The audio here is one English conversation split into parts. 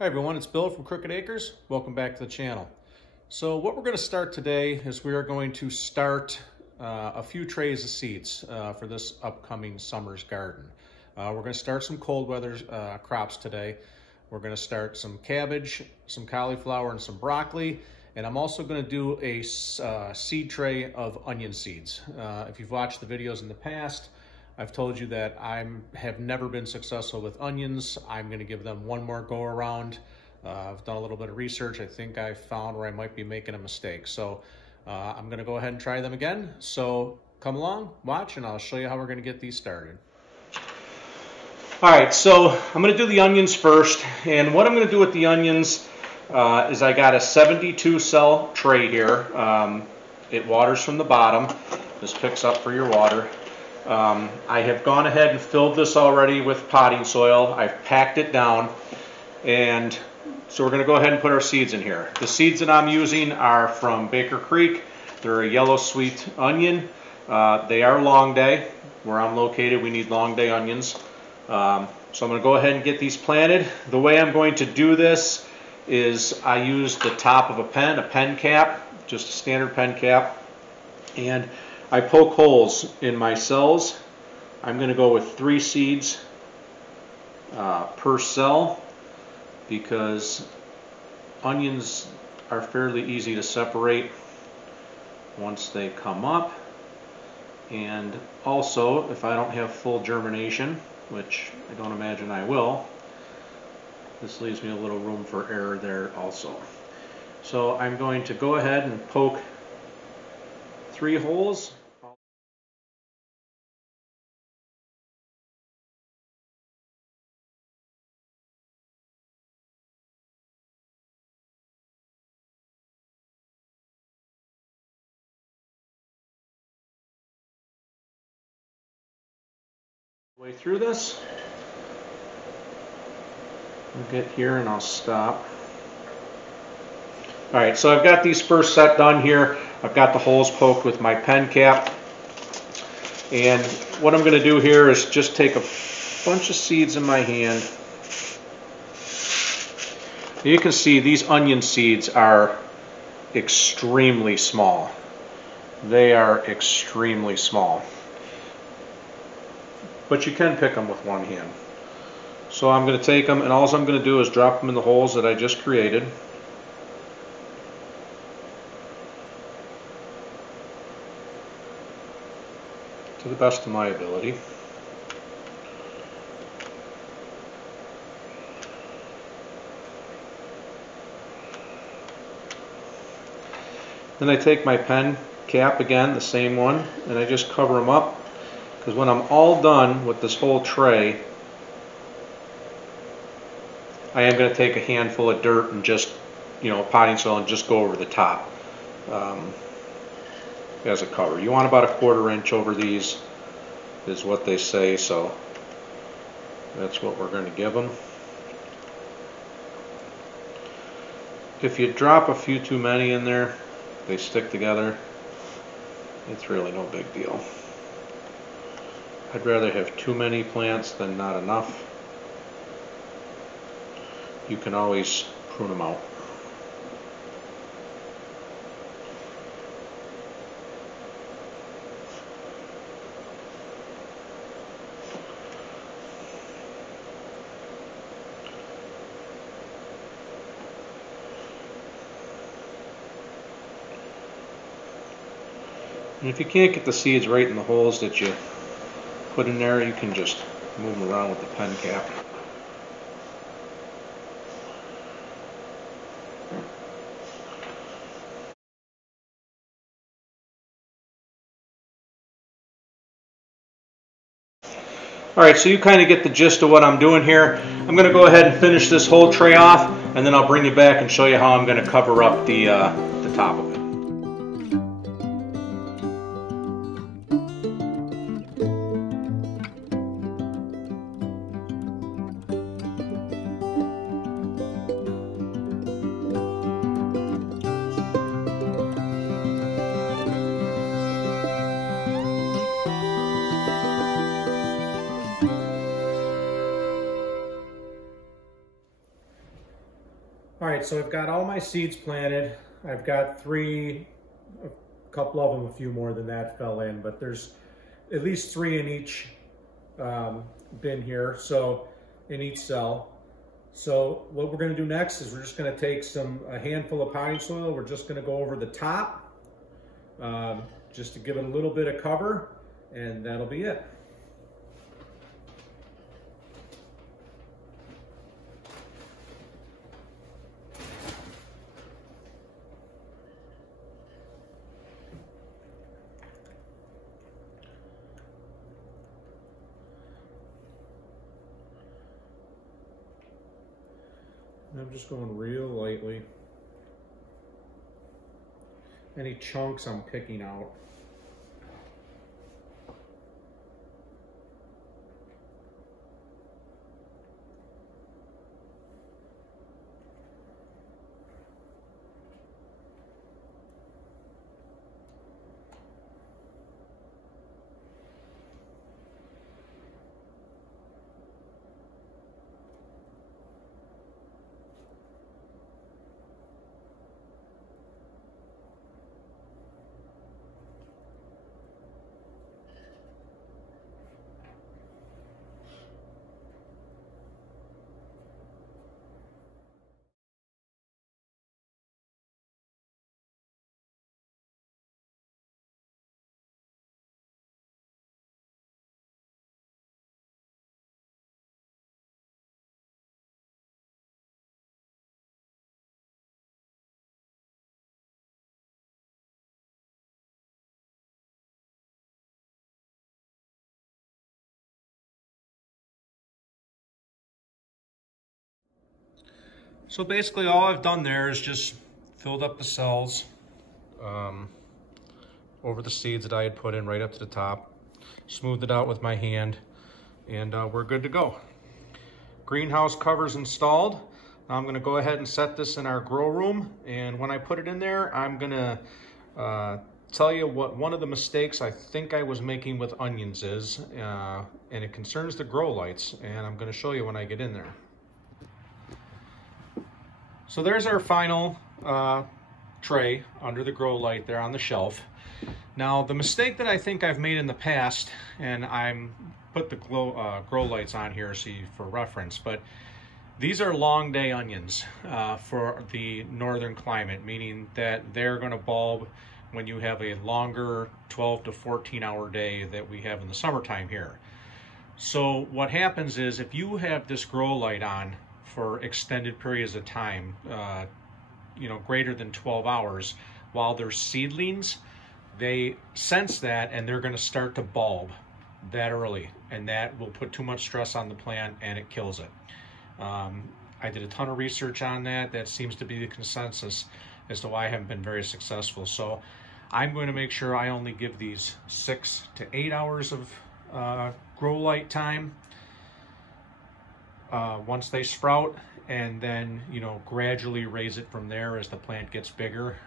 Hi everyone, it's Bill from Crooked Acres. Welcome back to the channel. So what we're going to start today is we are going to start a few trays of seeds for this upcoming summer's garden. We're going to start some cold weather crops today. We're going to start some cabbage, some cauliflower, and some broccoli. And I'm also going to do a seed tray of onion seeds. If you've watched the videos in the past, I've told you that I have never been successful with onions. I'm going to give them one more go around. I've done a little bit of research. I think I found where I might be making a mistake. So I'm going to go ahead and try them again. So come along, watch, and I'll show you how we're going to get these started. All right, so I'm going to do the onions first. And what I'm going to do with the onions is I got a 72 cell tray here. It waters from the bottom. This picks up for your water. I have gone ahead and filled this already with potting soil. I've packed it down, and so we're going to go ahead and put our seeds in here. The seeds that I'm using are from Baker Creek. They're a yellow sweet onion. They are long day. Where I'm located, we need long day onions. So I'm going to go ahead and get these planted. The way I'm going to do this is I use the top of a pen cap, just a standard pen cap, and I poke holes in my cells. I'm going to go with 3 seeds per cell because onions are fairly easy to separate once they come up. And also, if I don't have full germination, which I don't imagine I will, this leaves me a little room for error there also. So I'm going to go ahead and poke 3 holes. Way through this. I'll get here and I'll stop. Alright, so I've got these first set done here. I've got the holes poked with my pen cap. And what I'm going to do here is just take a bunch of seeds in my hand. You can see these onion seeds are extremely small. They are extremely small. But you can pick them with one hand. So I'm going to take them, and all I'm going to do is drop them in the holes that I just created. To the best of my ability. Then I take my pen cap again, the same one, and I just cover them up. Because when I'm all done with this whole tray, I am going to take a handful of dirt and just, potting soil and just go over the top as a cover. You want about a 1/4 inch over these is what they say, so that's what we're going to give them. If you drop a few too many in there, they stick together. It's really no big deal. I'd rather have too many plants than not enough. You can always prune them out. And if you can't get the seeds right in the holes that you put in there, you can just move them around with the pen cap. Alright, so you kind of get the gist of what I'm doing here. I'm going to go ahead and finish this whole tray off, and then I'll bring you back and show you how I'm going to cover up the top of it. All right, so I've got all my seeds planted. I've got a couple of them, a few more than that fell in, but there's at least 3 in each bin here, so in each cell. So what we're gonna do next is we're just gonna take a handful of potting soil. We're just gonna go over the top, just to give it a little bit of cover, and that'll be it. I'm just going real lightly. Any chunks I'm picking out. So basically all I've done there is just filled up the cells over the seeds that I had put in right up to the top, smoothed it out with my hand, and we're good to go. Greenhouse covers installed. Now I'm gonna go ahead and set this in our grow room, and when I put it in there, I'm gonna tell you what one of the mistakes I think I was making with onions is, and it concerns the grow lights, and I'm gonna show you when I get in there. So there's our final tray under the grow light there on the shelf. Now the mistake that I think I've made in the past, and I'm put the grow lights on here for reference, but these are long day onions for the northern climate, meaning that they're going to bulb when you have a longer 12 to 14 hour day that we have in the summertime here. So what happens is if you have this grow light on for extended periods of time, greater than 12 hours, while they're seedlings, they sense that and they're going to start to bulb that early, and that will put too much stress on the plant and it kills it. I did a ton of research on that. That seems to be the consensus as to why I haven't been very successful. So I'm going to make sure I only give these 6 to 8 hours of grow light time once they sprout, and then gradually raise it from there as the plant gets bigger.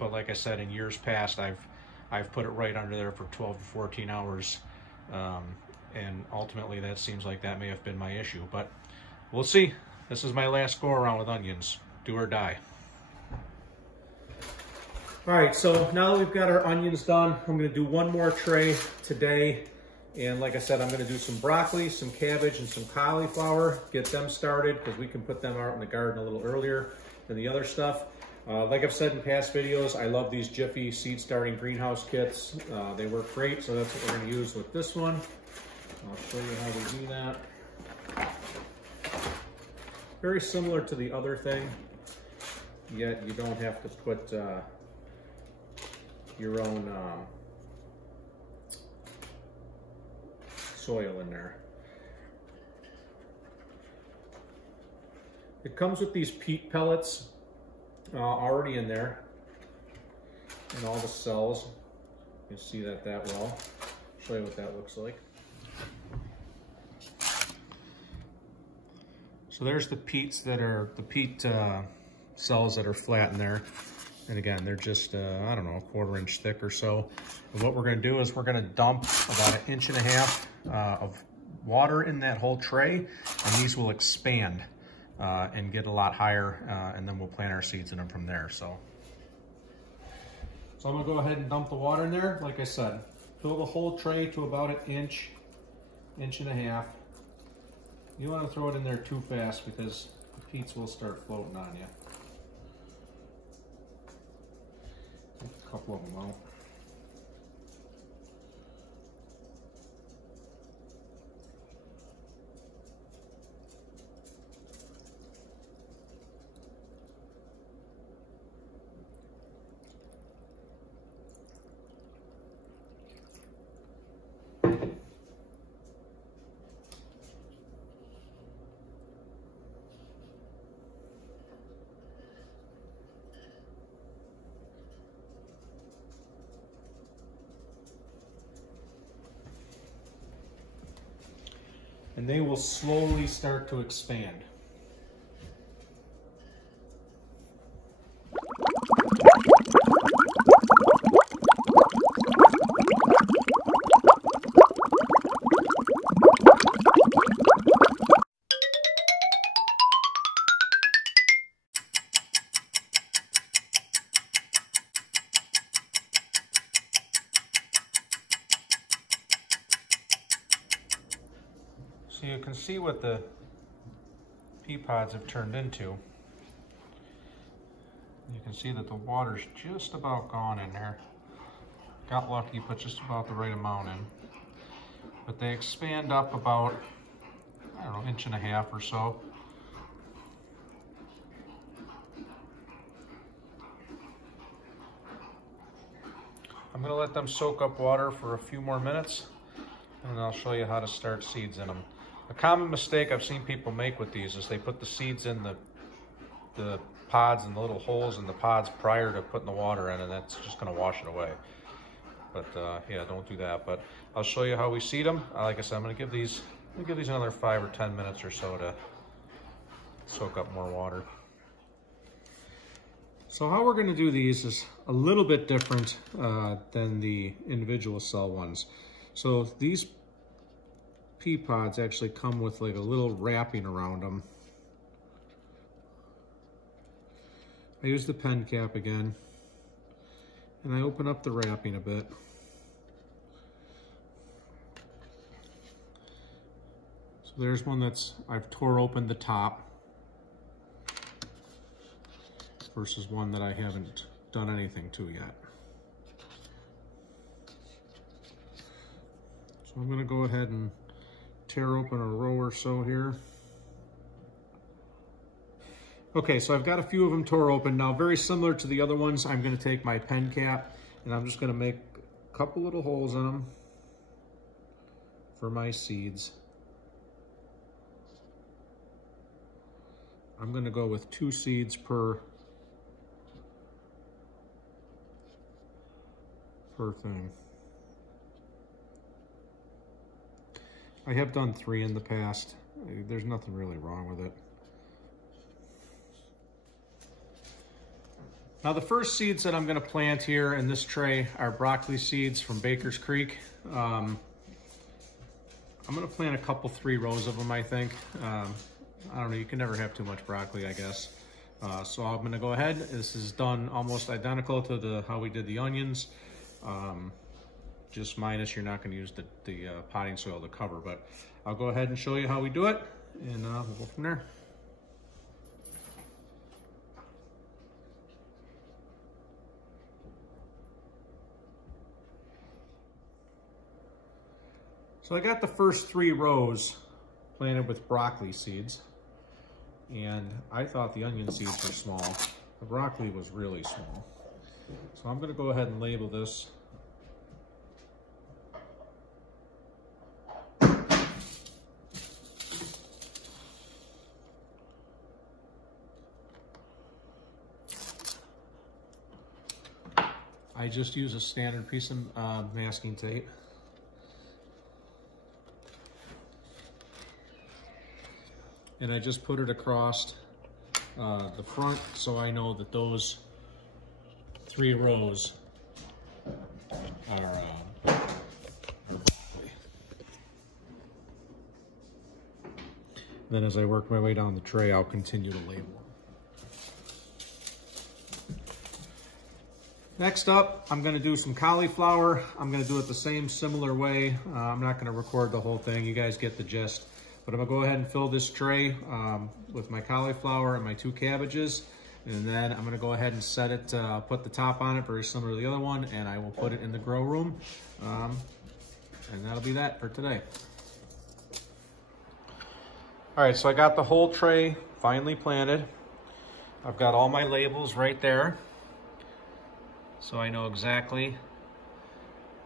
But like I said, in years past, I've put it right under there for 12 to 14 hours, and ultimately that seems like that may have been my issue, but we'll see. This is my last go around with onions, do or die. All right, so now that we've got our onions done, I'm going to do one more tray today. And like I said, I'm going to do some broccoli, some cabbage, and some cauliflower, get them started, because we can put them out in the garden a little earlier than the other stuff. Like I've said in past videos, I love these Jiffy seed starting greenhouse kits. They work great, so that's what we're going to use with this one. I'll show you how to do that. Very similar to the other thing, yet you don't have to put your own soil in there. It comes with these peat pellets already in there, in all the cells. You can see that well. I'll show you what that looks like. So there's the peats that are the peat cells that are flat in there. And again, they're just, I don't know, 1/4 inch thick or so. And what we're gonna do is we're gonna dump about 1.5 inches of water in that whole tray, and these will expand and get a lot higher, and then we'll plant our seeds in them from there. So I'm gonna go ahead and dump the water in there. Like I said, fill the whole tray to about an inch, inch and a half. You don't want to throw it in there too fast because the peats will start floating on you. Take a couple of them out. And they will slowly start to expand. So you can see what the pea pods have turned into. You can see that the water's just about gone in there. Got lucky, put just about the right amount in. But they expand up about, I don't know, inch and a half or so. I'm gonna let them soak up water for a few more minutes, and I'll show you how to start seeds in them. A common mistake I've seen people make with these is they put the seeds in the pods and the little holes in the pods prior to putting the water in, and that's just going to wash it away. But yeah, don't do that. But I'll show you how we seed them. Like I said, I'm going to give these another 5 or 10 minutes or so to soak up more water. So how we're going to do these is a little bit different than the individual cell ones. So these pea pods actually come with like a little wrapping around them. I use the pen cap again, and I open up the wrapping a bit. So there's one I've tore open the top versus one that I haven't done anything to yet. So I'm gonna go ahead and tear open a row or so here. Okay, so I've got a few of them tore open. Now, very similar to the other ones, I'm gonna take my pen cap and I'm just gonna make a couple little holes in them for my seeds. I'm gonna go with 2 seeds per thing. I have done 3 in the past. There's nothing really wrong with it. Now the first seeds that I'm going to plant here in this tray are broccoli seeds from Baker's Creek. I'm going to plant a couple, 3 rows of them, I think. I don't know, you can never have too much broccoli, I guess. So I'm going to go ahead. This is done almost identical to how we did the onions. Just minus you're not going to use the potting soil to cover, but I'll go ahead and show you how we do it, and we'll go from there. So I got the first 3 rows planted with broccoli seeds, and I thought the onion seeds were small. The broccoli was really small. So I'm going to go ahead and label this. I just use a standard piece of masking tape. And I just put it across the front so I know that those 3 rows are Then as I work my way down the tray, I'll continue to label them. Next up, I'm gonna do some cauliflower. I'm gonna do it the same similar way. I'm not gonna record the whole thing. You guys get the gist. But I'm gonna go ahead and fill this tray with my cauliflower and my 2 cabbages. And then I'm gonna go ahead and set it, put the top on it, very similar to the other one, and I will put it in the grow room. And that'll be that for today. All right, so I got the whole tray finally planted. I've got all my labels right there. So I know exactly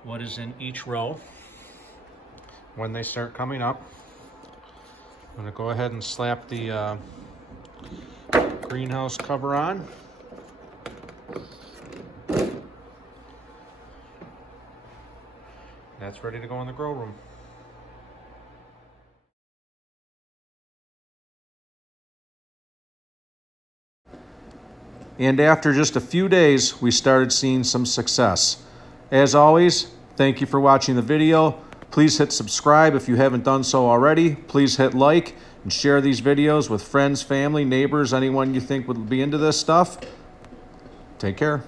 what is in each row when they start coming up. I'm gonna go ahead and slap the greenhouse cover on. That's ready to go in the grow room. And after just a few days, we started seeing some success. As always, thank you for watching the video. Please hit subscribe if you haven't done so already. Please hit like and share these videos with friends, family, neighbors, anyone you think would be into this stuff. Take care.